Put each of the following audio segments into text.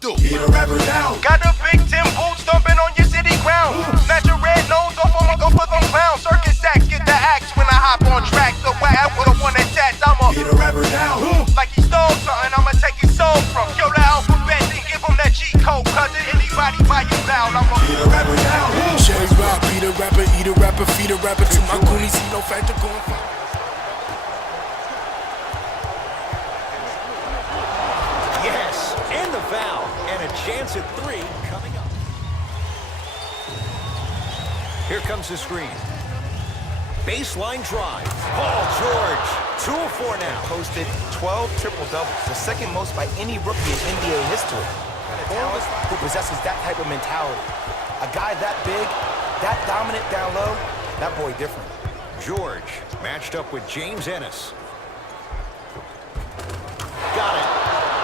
do? Beat a rapper down. Got the big Tim boots stomping on your city ground. Snatch your red nose off, I'ma go for them clowns. Circus sacks, get the axe when I hop on track. The way I would've won that tats, I'ma Beat a rapper down. like he stole something, I'ma take his soul from. Yo, the alphabet, then give him that G code. Cause anybody buy you loud, I'ma Beat a rapper down. Sherry rock, beat a rapper, eat a rapper, feed a rapper. To my goonies, see no factor going far. Yes, and the foul. And a chance at 3 coming up. Here comes the screen. Baseline drive. Paul George. 2 of 4 now. Posted 12 triple-doubles, the second most by any rookie in NBA history. Talent who possesses that type of mentality. A guy that big, that dominant down low, that boy different. George matched up with James Ennis. Got it.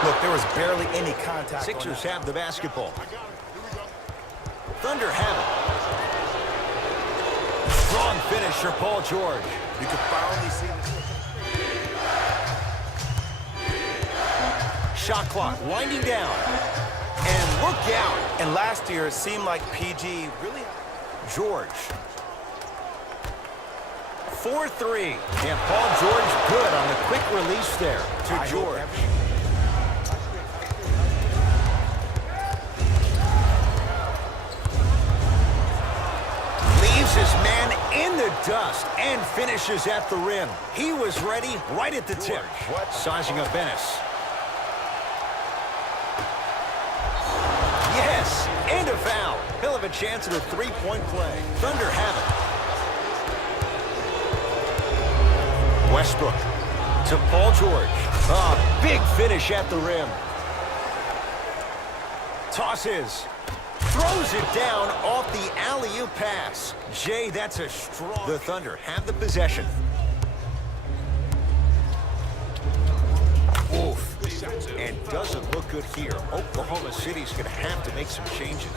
Look, there was barely any contact. Sixers have the basketball. Thunder have it. Strong finish for Paul George. You could finally see this. Shot clock winding down. And look out. And last year, it seemed like PG really... George. 4-3. And Paul George good on the quick release there to George. Leaves his man in the dust and finishes at the rim. He was ready right at the tip. Sizing up Ennis. Yes, and a foul. He'll have a chance at a three-point play. Thunder have it. Westbrook to Paul George. A big finish at the rim. Tosses. Throws it down off the alley-oop pass. Jay, that's a strong... The Thunder have the possession. Oof. And doesn't look good here. Oklahoma City's going to have to make some changes.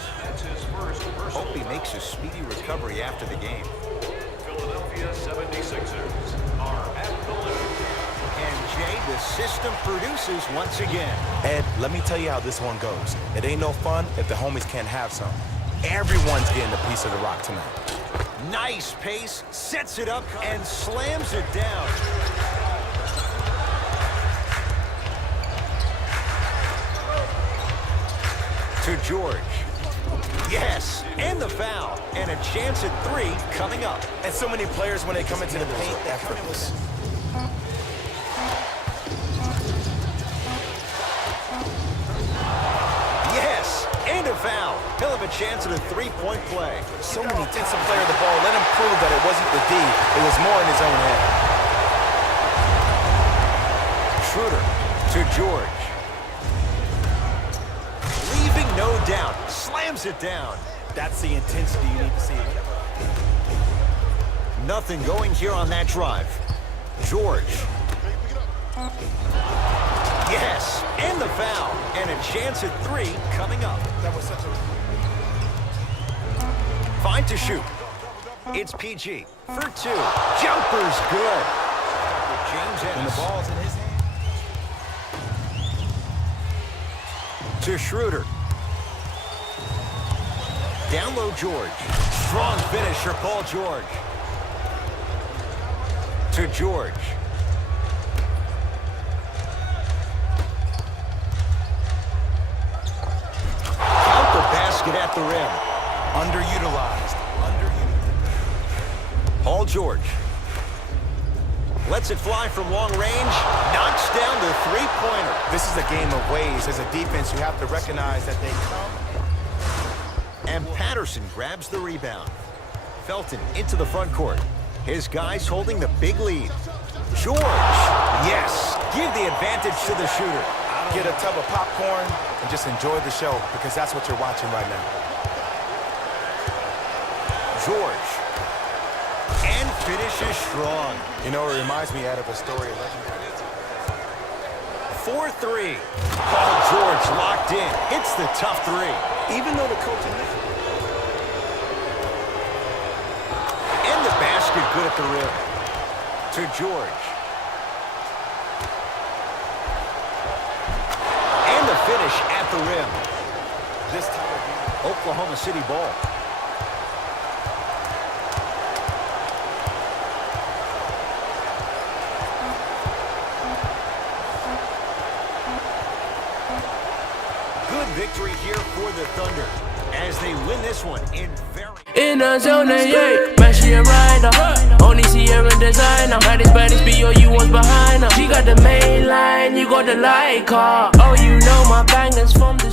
Hope he makes a speedy recovery after the game. Philadelphia 76ers are at the limit. And Jay, the system produces once again. Ed, let me tell you how this one goes. It ain't no fun if the homies can't have some. Everyone's getting a piece of the rock tonight. Nice pace, sets it up, and slams it down. To George. Yes, and the foul. And a chance at 3 coming up. And so many players, when they come into the paint, effortless. Yes, and a foul. He'll have a chance at a three-point play. So many defensive player of the ball. Let him prove that it wasn't the D. It was more in his own head. Schroeder to George. Leaving no doubt. Slams it down. That's the intensity you need to see. Nothing going here on that drive. George. Yes, and the foul. And a chance at 3 coming up. That was such a... 5 to shoot. It's PG for 2. Jumper's good. James Ennis. And the ball's in his hand. To Schroeder. Down low George. Strong finish for Paul George. To George. Count the basket at the rim. Underutilized. Paul George. Lets it fly from long range. Knocks down the three-pointer. This is a game of ways. As a defense, you have to recognize that they come. And Patterson grabs the rebound. Felton into the front court. His guys holding the big lead. George. Yes. Give the advantage to the shooter. Get a tub of popcorn and just enjoy the show, because that's what you're watching right now. George. And finishes strong. You know, it reminds me out of a story of legendary. 4-3. Paul George locked in. Hits the tough 3. Even though the coach And the basket good at the rim. To George. And the finish at the rim. This type of Oklahoma City ball. Good victory here for the Thunder as they win this one in a zone, yeah. Man, she a rider. Only see her in designer. Baddest B.O.U. was behind her. She got the main line, you got the light car. Oh, you know my bangers from the